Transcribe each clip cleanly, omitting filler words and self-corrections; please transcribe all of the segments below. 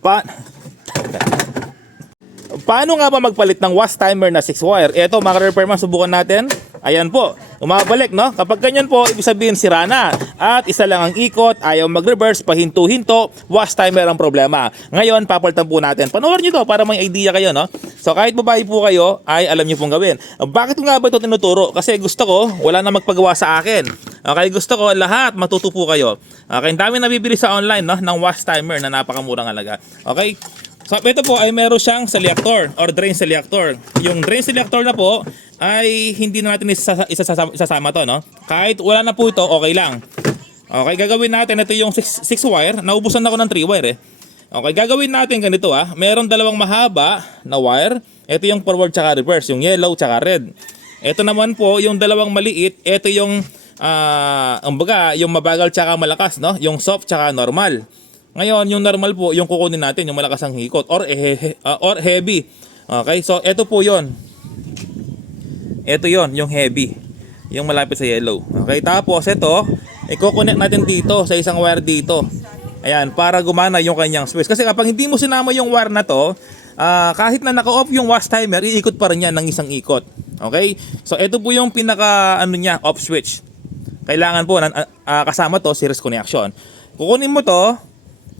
Pa Paano nga ba magpalit ng wash timer na 6 wire? Ito mga repairman, subukan natin. Ayan po, umabalik no. Kapag ganyan po, ibig sabihin sira na. At isa lang ang ikot, ayaw mag-reverse, pahinto-hinto, wash timer ang problema. Ngayon, papalitan po natin. Panoorin nyo to para may idea kayo no. So kahit babae po kayo, ay alam nyo pong gawin. Bakit nga ba ito tinuturo? Kasi gusto ko, wala na magpagawa sa akin. Okay, gusto ko lahat matuto po kayo. Okay, dami nabibili sa online no, ng wash timer na napakamurang halaga. Okay? So ito po ay meron siyang selector or drain selector. Yung drain selector na po ay hindi na natin isasama to no. Kahit wala na po ito, okay lang. Okay, gagawin natin ito yung 6 wire. Naubusan ako ng 3 wire eh. Okay, gagawin natin ganito Meron dalawang mahaba na wire. Ito yung forward tsaka reverse, yung yellow tsaka red. Ito naman po yung dalawang maliit. Ito yung yung mabagal tsaka malakas no, yung soft tsaka normal. Ngayon, yung normal po, yung kukunin natin, yung malakas ang hikot or heavy. Okay, so ito po yon. Ito yon, yung heavy. Yung malapit sa yellow. Okay, tapos ito, i-connect natin dito sa isang wire dito. Ayan, para gumana yung kanyang switch. Kasi kapag hindi mo sinama yung wire na to, kahit na naka-off yung wash timer, iikot pa rin yan ng isang ikot. Okay, so ito po yung pinaka off switch. Kailangan po kasama to series connection. Kukunin mo to.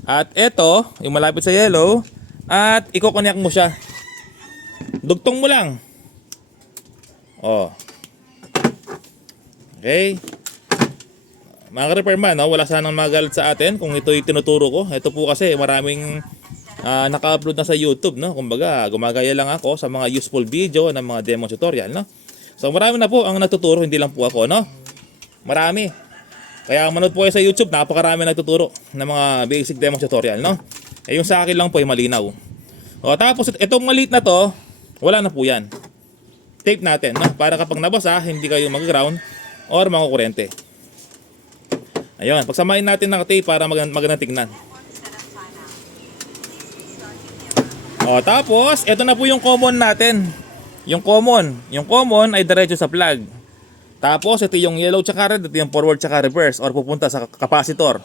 At ito, yung malapit sa yellow, at i-connect mo siya. Dugtong mo lang. Oh. Okay. Mga repairman, no? Wala sanang magalit sa atin kung ito'y tinuturo ko. Ito po kasi maraming naka-upload na sa YouTube, no? Kumbaga, gumagaya lang ako sa mga useful video ng mga demo tutorial, no? So marami na po ang natuturo, hindi lang po ako, no? Marami. Kaya manood po kayo sa YouTube, napakarami nagtuturo ng mga basic demo tutorial, no? Eh yung sa akin lang po ay malinaw. O tapos itong maliit na to, wala na po yan. Tape natin, no? Para kapag nabasa, hindi kayo mag-ground or makukurente. Ayun, pagsamahin natin ng tape para magandang tignan. O tapos, ito na po yung common natin. Yung common ay diretso sa plug. Tapos ito yung yellow tsaka red, ito yung forward tsaka reverse or pupunta sa capacitor.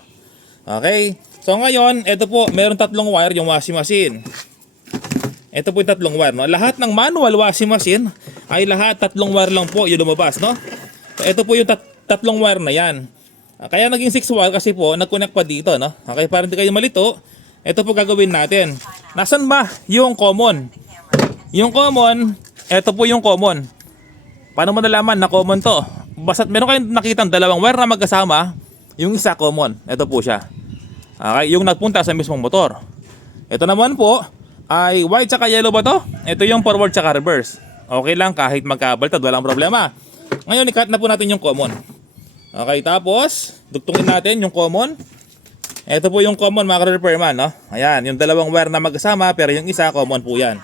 Okay? So ngayon, ito po, meron tatlong wire yung washing machine. Ito po yung tatlong wire, no? Lahat ng manual washing machine ay lahat tatlong wire lang po yung lumabas, no? So ito po yung tatlong wire na yan. Kaya naging 6 wire kasi po nag-connect pa dito, no? Okay, para hindi kayo malito, ito po gagawin natin. Nasaan ba yung common? Yung common, ito po yung common. Paano mo nalaman na common to? Basta't meron kayong nakitang dalawang wire na magkasama, yung isa common. Ito po siya. Okay, yung nagpunta sa mismong motor. Ito naman po ay white tsaka yellow ba to? Ito yung forward tsaka reverse. Okay lang kahit magkabaltad, walang problema. Ngayon i-cut na po natin yung common. Okay, tapos dugtungin natin yung common. Ito po yung common mga repairman, no? Ayan, yung dalawang wire na magkasama pero yung isa common po yan.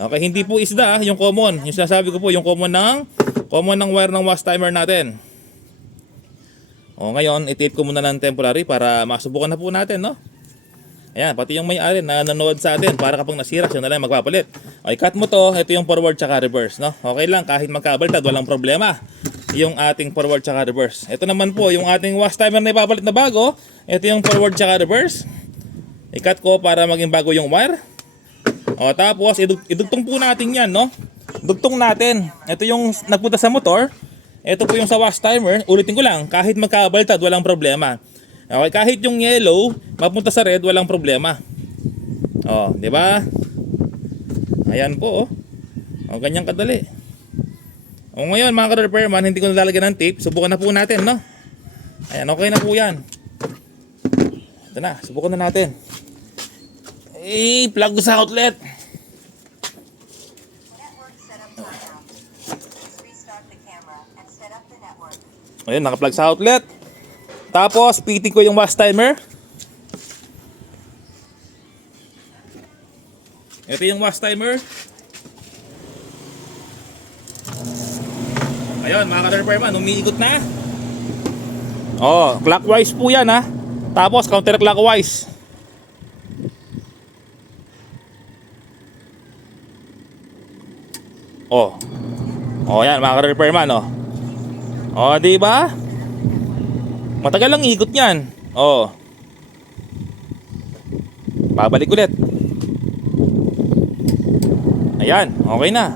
Okay, hindi po isda yung common. Yung sinasabi ko po, yung common ng wire ng wash timer natin. O ngayon, i-tape ko muna ng temporary para masubukan na po natin, no? Ayan, pati yung may-ari na nanonood sa atin para kapag nasira, siya na lang magpapalit. Okay, cut mo to, ito yung forward tsaka reverse, no? Okay lang, kahit magkabaltad, walang problema. Yung ating forward tsaka reverse. Ito naman po, yung ating wash timer na ipapalit na bago, ito yung forward tsaka reverse. I-cut ko para maging bago yung wire. O tapos idugtong po natin yan, no? Dugtong natin. Ito yung nagpunta sa motor. Ito po yung sa wash timer. Ulitin ko lang, kahit magkabaltad, walang problema. Okay, kahit yung yellow mapunta sa red, walang problema. O, di ba? Ayan po, O, ganyan kadali. O ngayon mga ka-repairman, hindi ko nalalagyan ng tape. Subukan na po natin, no? Ayan, okay na po yan. Ito na, subukan na natin. Plug ko sa outlet. Ayun, naka-plug sa outlet. Tapos, piting ko yung wash timer. Ito yung wash timer. Ayun, mga ka-repairman, umiikot na. Oh, clockwise po yan ha. Tapos, counterclockwise. Oh. Oh, yan mga ka-repairman, oh. Oh, di ba? Matagal lang ikot niyan. Oh. Babalik ulit. Ayan, okay na.